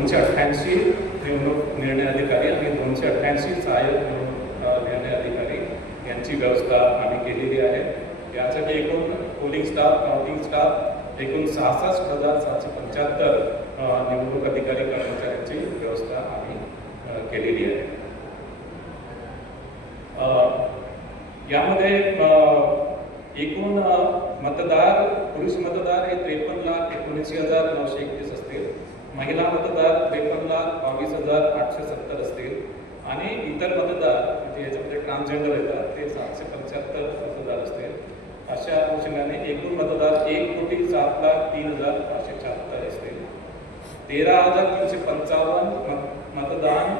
दोनशे अठ्ठ्याऐंशी निवडणूक निर्णय अधिकारी आणि दोनशे अठ्ठ्याऐंशी सहाय्यक निवडणूक निर्णय अधिकारी यांची व्यवस्था आम्ही केलेली आहे. यासाठी एकूण पोलिंग स्टाफ काउंटिंग स्टाफ एकूण सहासष्ट हजार सातशे पंच्याहत्तर निवडणूक अधिकारी कर्मचाऱ्यांची व्यवस्था आम्ही केलेली आहे. यामध्ये एकूण मतदार पुरुष मतदार हे त्रेपन्न लाख एकोणऐंशी हजार नऊशे एकतीस महिला मतदार त्रेपन्न लाख बावीस हजार आठशे सत्तर असतील. आणि इतर मतदार म्हणजे याच्यामध्ये ट्रान्सजेंडर येतात ते सातशे पंच्याहत्तर मतदार असतील. अशा अनुषंगाने एकूण मतदार एक कोटी सात लाख तीन हजार पाचशे शहात्तर असतील. तेरा हजार तीनशे पंचावन्न मत- मतदान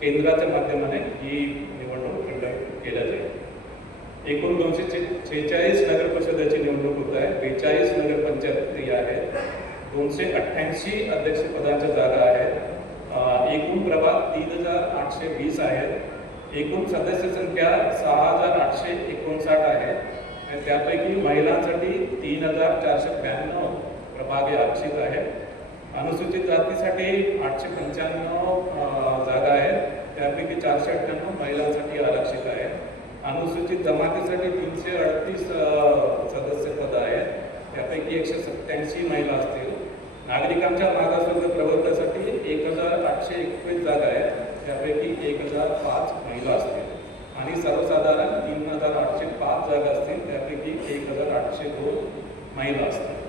केंद्राच्या माध्यमाने ही निवडणूक कंडक्ट केल्या जाईल. एकूण दोनशे छेचाळीस नगर परिषदेची निवडणूक होत आहे. बेचाळीस नगर पंचायती आहेत. दोनशे अठ्ठ्याऐंशी अध्यक्षपदाच्या जागा आहेत. एकूण प्रभाग तीन हजार आठशे वीस आहेत. एकूण सदस्य संख्या सहा हजार आठशे एकोणसाठ आहे. आणि त्यापैकी महिलांसाठी तीन हजार चारशे ब्याण्णव प्रभाग हे आरक्षित आहेत अनुसूचित जातीसाठी आठशे पंच्याण्णव जागा आहेत. त्यापैकी चारशे अठ्ठ्याण्णव महिलांसाठी आरक्षित आहे. अनुसूचित जमातीसाठी तीनशे अडतीस सदस्य पद आहेत. त्यापैकी एकशे सत्त्याऐंशी महिला असतील. नागरिकांच्या मागासवर्ग प्रवर्गासाठी एक हजार आठशे एकवीस जागा आहेत. त्यापैकी एक हजार पाच महिला असतील. आणि सर्वसाधारण तीन हजार आठशे पाच जागा असतील. त्यापैकी एक हजार आठशे दोन महिला असतील.